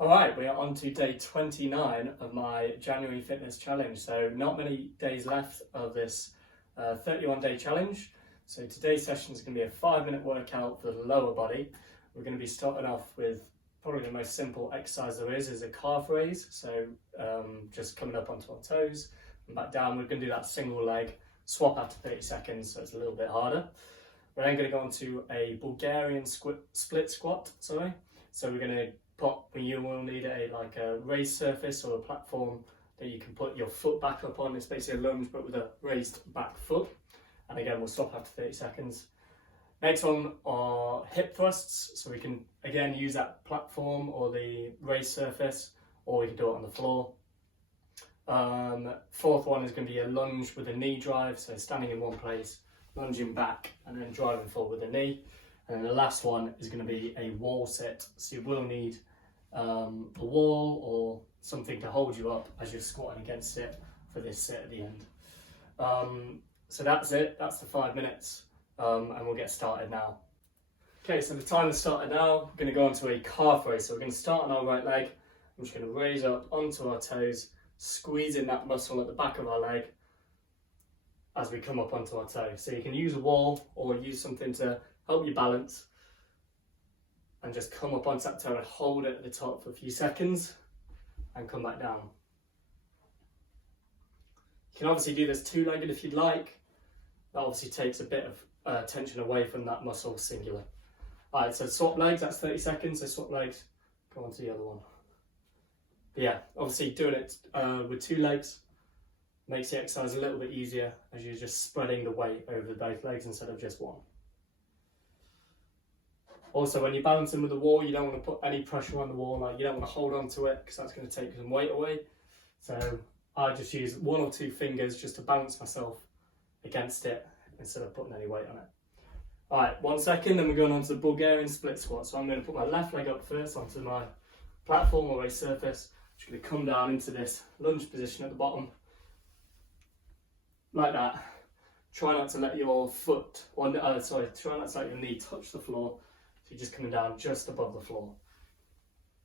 Alright, we are on to day 29 of my January fitness challenge. So not many days left of this 31-day challenge. So today's session is going to be a 5-minute workout for the lower body. We're going to be starting off with probably the most simple exercise there is a calf raise. So just coming up onto our toes and back down. We're going to do that single leg swap after 30 seconds, so it's a little bit harder. We're then going to go on to a Bulgarian split squat, So we're going to you will need a raised surface or a platform that you can put your foot back up on. It's basically a lunge but with a raised back foot. And again, we'll stop after 30 seconds. Next one are hip thrusts. So we can again use that platform or the raised surface, or we can do it on the floor. Fourth one is going to be a lunge with a knee drive. So standing in one place, lunging back and then driving forward with a knee. And then the last one is going to be a wall sit. So you will need a wall or something to hold you up as you're squatting against it for this sit at the end. So that's it, that's the 5 minutes, and we'll get started now. Okay, so the time has started now. We're going to go on to a calf raise. So we're going to start on our right leg. I'm just going to raise up onto our toes, squeezing that muscle at the back of our leg as we come up onto our toe. So you can use a wall or use something to help you balance, and just come up onto that toe and hold it at the top for a few seconds and come back down. You can obviously do this two-legged if you'd like. That obviously takes a bit of tension away from that muscle singular. Alright, so swap legs, that's 30 seconds, so swap legs, go on to the other one. But yeah, obviously doing it with two legs makes the exercise a little bit easier as you're just spreading the weight over both legs instead of just one. Also, when you're balancing with the wall, you don't want to put any pressure on the wall, like you don't want to hold on to it because that's going to take some weight away. So I just use 1 or 2 fingers just to balance myself against it instead of putting any weight on it. Alright, 1 second, then we're going on to the Bulgarian split squat. So I'm going to put my left leg up first onto my platform or raised surface. I'm just going to come down into this lunge position at the bottom, like that. Try not to let your foot, try not to let your knee touch the floor. So you're just coming down just above the floor.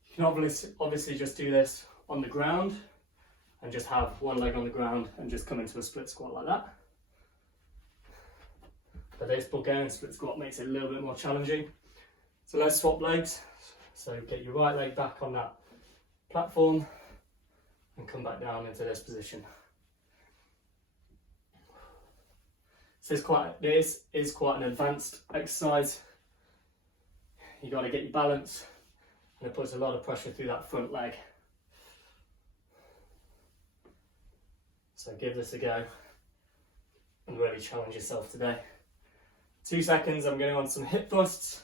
You can obviously just do this on the ground and just have one leg on the ground and just come into a split squat like that. But this Bulgarian split squat makes it a little bit more challenging. So let's swap legs. So get your right leg back on that platform and come back down into this position. So this is quite an advanced exercise. You got to get your balance, and it puts a lot of pressure through that front leg. So give this a go and really challenge yourself today. 2 seconds, I'm going on some hip thrusts.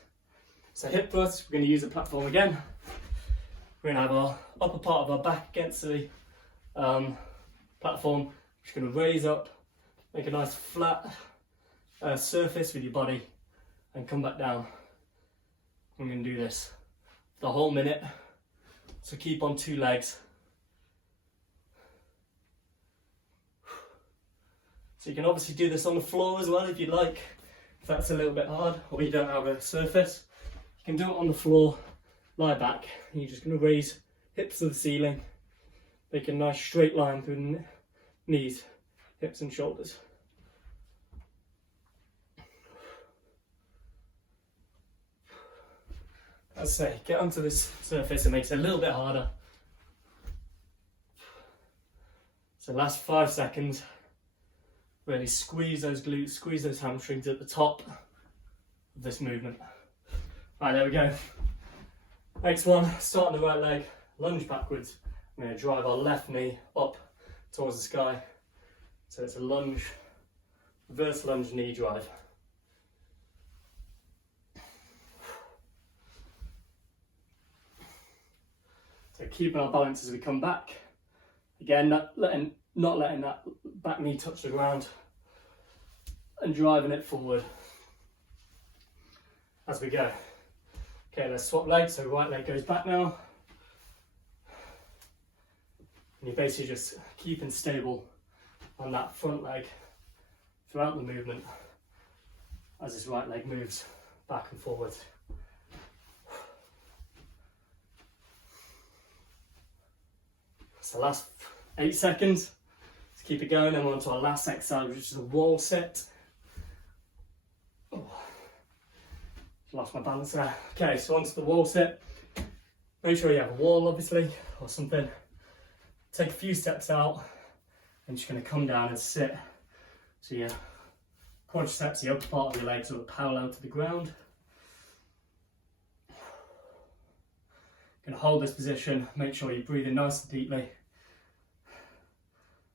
So hip thrusts, we're going to use the platform again. We're going to have our upper part of our back against the platform. We're just going to raise up, make a nice flat surface with your body, and come back down. I'm going to do this the whole minute, so keep on 2 legs. So you can obviously do this on the floor as well if you'd like, if that's a little bit hard or you don't have a surface. You can do it on the floor, lie back, and you're just going to raise hips to the ceiling, make a nice straight line through the knees, hips and shoulders. As I say, get onto this surface, it makes it a little bit harder. So last 5 seconds, really squeeze those glutes, squeeze those hamstrings at the top of this movement. Right, there we go. Next one, start on the right leg, lunge backwards. I'm going to drive our left knee up towards the sky. So it's a lunge, reverse lunge knee drive. So keeping our balance as we come back. Again, not letting that back knee touch the ground and driving it forward as we go. Okay, let's swap legs. So right leg goes back now. And you're basically just keeping stable on that front leg throughout the movement as this right leg moves back and forward. So last 8 seconds. Let's keep it going. Then we're on to our last exercise, which is a wall sit. Oh, lost my balance there. Okay, so onto the wall sit. Make sure you have a wall, obviously, or something. Take a few steps out, and you're going to come down and sit. So your quadriceps, the upper part of your legs, are parallel to the ground. Going to hold this position. Make sure you breathe in nice and deeply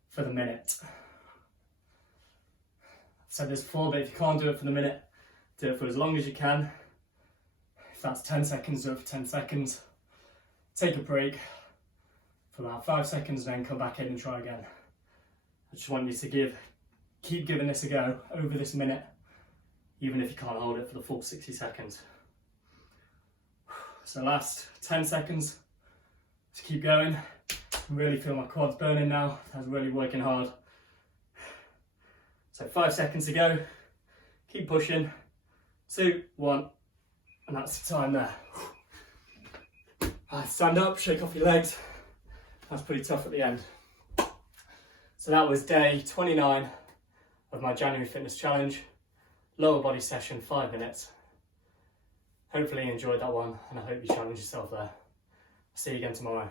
for the minute. I've said this before, but if you can't do it for the minute, do it for as long as you can. If that's 10 seconds, do it for 10 seconds. Take a break for about 5 seconds, then come back in and try again. I just want you to keep giving this a go over this minute, even if you can't hold it for the full 60 seconds. So last 10 seconds, just keep going. I really feel my quads burning now. I was really working hard. So 5 seconds to go. Keep pushing. 2, 1, and that's the time there. Stand up, shake off your legs. That's pretty tough at the end. So that was day 29 of my January Fitness Challenge. Lower body session, 5 minutes. Hopefully you enjoyed that one, and I hope you challenge yourself there. See you again tomorrow.